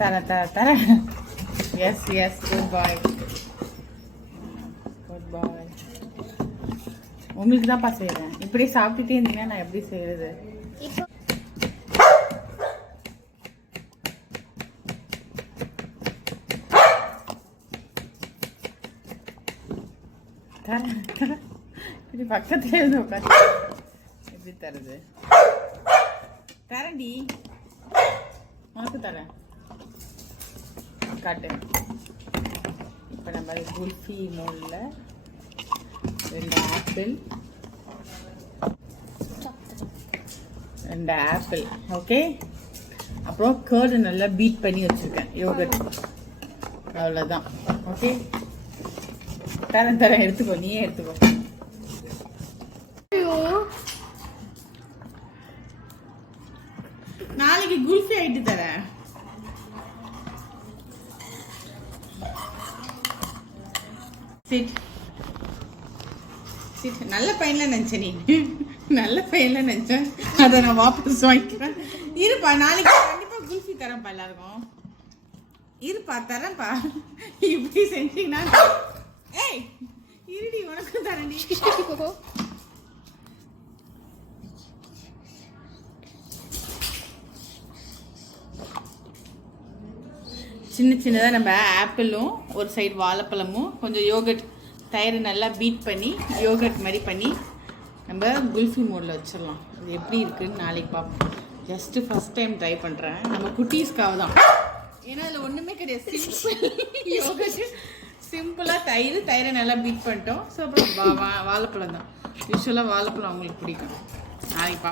தர S yes good bye good பாய். உங்களுக்கு தான்ப்பா செய்கிறேன். இப்படியே சாப்பிட்டுட்டே இருந்தீங்கன்னா நான் எப்படி செய்யறது? இப்படி பக்கத்துல இருந்து உட்காந்து எப்படி தருது? தரேன்டி, உனக்கு தரேன். காட்டு. இப்போ நம்ம குல்ஃபி மோல்ல 2 ஆப்பிள், 2 ஆப்பிள், ஓகே. அப்புறம் கர்டு நல்லா பீட் பண்ணி வச்சுருக்கேன், யோகர்ட். அவ்வளோதான், ஓகே. தரேன் எடுத்துக்கோ, நீயே எடுத்துக்கோ. நாளைக்கு குல்ஃபி ஆயிட்டு தரேன். நல்ல பையன்ல நினைச்சேன் நீ, நல்ல பையன்ல நினைச்சேன். அதை நான் வாபஸ் வாங்கிக்கிறேன். இருப்பா, நாளைக்கு கண்டிப்பா குல்ஃபி தரேன்ப்பா எல்லாருக்கும். இருப்பா, தரேன்ப்பா. இப்படி செஞ்சீங்கன்னா ஏய் இருடி, உனக்கும் தரேன்டி. சின்ன சின்னதாக நம்ம ஆப்பிளும் ஒரு சைடு வாழைப்பழமும் கொஞ்சம் யோகர்ட் தயிர் நல்லா பீட் பண்ணி யோகர்ட் மாதிரி பண்ணி நம்ம குல்ஃபி மோடில் வச்சிடலாம். அது எப்படி இருக்குன்னு நாளைக்கு பார்ப்போம். ஜஸ்ட்டு ஃபஸ்ட் டைம் ட்ரை பண்ணுறேன். நம்ம குட்டீஸ்க்காக தான், ஏன்னா அதில் ஒன்றுமே கிடையாது. சிம்பிள் யோகர்ட், சிம்பிளாக தயிரை நல்லா பீட் பண்ணிட்டோம். ஸோ அப்புறம் வாழைப்பழம் தான். யூஸ்வலாக வாழைப்பழம் அவங்களுக்கு பிடிக்கும். நாளைக்கு பார்ப்போம்.